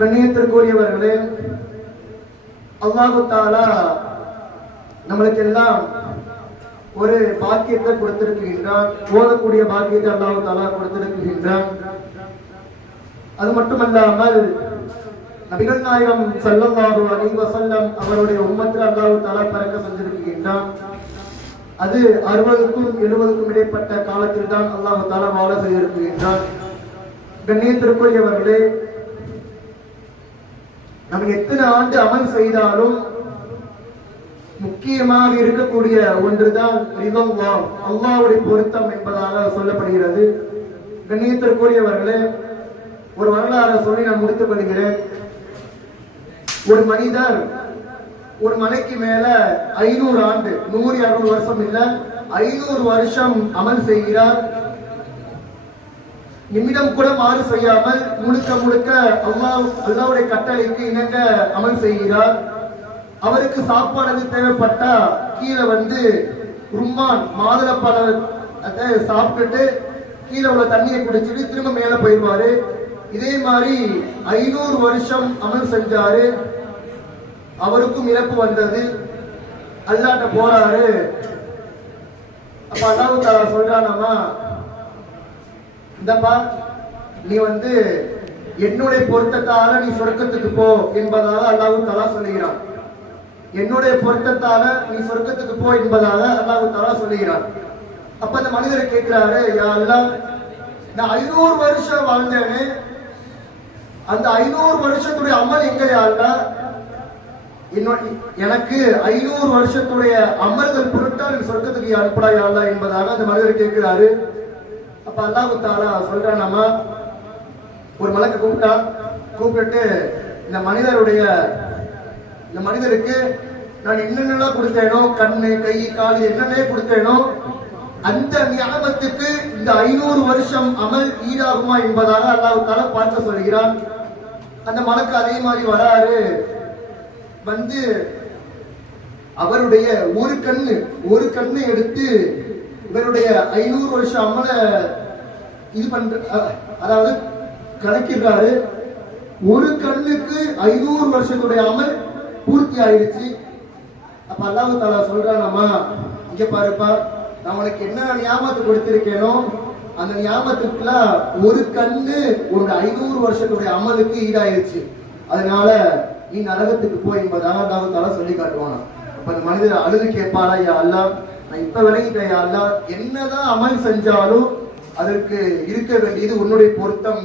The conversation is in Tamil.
கண்ணியத்திற்குரியவர்களே, அல்லாஹு தஆலா நம்மளுக்கு எல்லாம் ஒரு பாக்கியத்தை கொடுத்திருக்கின்றான். ஓதக்கூடிய பாக்கியத்தை அல்லாஹு தஆலா கொடுத்திருக்கின்றான். அது மட்டுமல்லாமல் நபிகள் நாயகம் ஸல்லல்லாஹு அலைஹி வஸல்லம் அவருடைய உம்மத்தில் அல்லாஹு தஆலா பறக்க செஞ்சிருக்கின்றான். அது 60க்கும் 70க்கும் இடைப்பட்ட காலத்தில் தான் அல்லாஹு தஆலா வாழ செய்திருக்கின்றான். கண்ணியத்திற்குரியவர்களே, நம்ம எத்தனை ஆண்டு அமல் செய்தாலும் முக்கியமாக இருக்கக்கூடிய ஒன்றுதான் ரிதல்லாஹ், அல்லாஹ்வுடைய பொருத்தம் என்பதாக சொல்லப்படுகிறது. கண்ணியத்திற்குரியவர்களே, ஒரு வரலாறு சொல்லி நான் முடித்துக் கொள்கிறேன். ஒரு மனிதர் ஒரு மலைக்கு மேல 500 ஆண்டு, 100-200 வருஷம் இல்ல, 500 வருஷம் அமல் செய்கிறார். நிமிடம் கூட மாறு செய்யாமல் முழுக்க முழுக்க அல்லாஹ்வுடைய கட்டளைக்கு இணங்க அமல் செய்கிறார். அவருக்கு சாப்பாடு தேவைப்பட்டா கீழே ரும்மான் மாதுளப்பழத்தை சாப்பிட்டுட்டு கீழே உள்ள தண்ணியை குடிச்சிட்டு திரும்ப மேல போயிடுவாரு. இதே மாதிரி 500 வருஷம் அமல் செஞ்சாரு. அவருக்கும் இறப்பு வந்தது. அல்லாஹ்ட்ட போறாரு. அப்ப அல்லாஹ் தஆலா சொல்றானாமா, இந்தப்பா நீ என்னுடைய பொருத்தத்தால நீ சொர்க்கத்துக்கு போ என்பதாக அல்லாஹ் தஆலா சொல்லுகிறான். என்னுடைய பொருத்தத்தால நீ சொர்க்கத்துக்கு போ என்பதாக அல்லாஹ் தஆலா சொல்லுகிறான். அப்ப அந்த மனிதர் கேட்கிறாரு, யா அல்லாஹ், நான் 500 வருஷம் வாழ்ந்தேனே, அந்த 500 வருஷத்துடைய அமல் எங்க யா அல்லாஹ்? எனக்கு 500 வருஷத்துடைய அமல்கள் பொருட்டால் சொர்க்கத்துக்கு அனுப்படா யா அல்லாஹ் என்பதாக அந்த மனிதர் கேட்கிறாரு. அப்ப அல்லாஹ் தஆலா சொல்றானாமா, ஒரு மலக்க கூப்பிட்டு இந்த மனிதருக்கு நான் என்னென்னலாம் கொடுத்தேனோ, கண்ணு கை கால் என்னென்ன கொடுத்தேனோ, அந்த நியாமத்துக்கு இந்த 500 வருஷம் அமல் ஈடாகுமா என்பதாக அல்லாஹ் தஆலா பார்க்க சொல்கிறான். அந்த மலக்கு அதே மாதிரி வராரு. அவருடைய ஒரு கண்ணு எடுத்து இவருடைய 500 வருஷம் அமல அதாவது கணக்கிடுறாரு. ஒரு கண்ணுக்கு 500 வருஷத்துடைய அமல் பூர்த்தி ஆயிடுச்சு. அப்ப அல்லாஹ் தஆலா சொல்றானாமா, இங்க பாருப்பா, நான் உனக்கு என்ன நியாமத்து கொடுத்திருக்கேனோ அந்த நியாமத்துக்குள்ள ஒரு கண்ணு ஒரு 500 வருஷத்துடைய அமலுக்கு ஈடாயிருச்சு. அதனால நீ நரகத்துக்கு போய் என்பதாக அல்லாஹ் தஆலா சொல்லி காட்டுவானா. அப்ப அந்த மனிதர் அழுது கேட்பாரா, யா அல்லாஹ், நான் இப்ப விளங்கிட்டேன் யா அல்லாஹ், என்னதான் அமல் செஞ்சாலும் அதற்கு இருக்க வேண்டியது உன்னுடைய பொருத்தம்.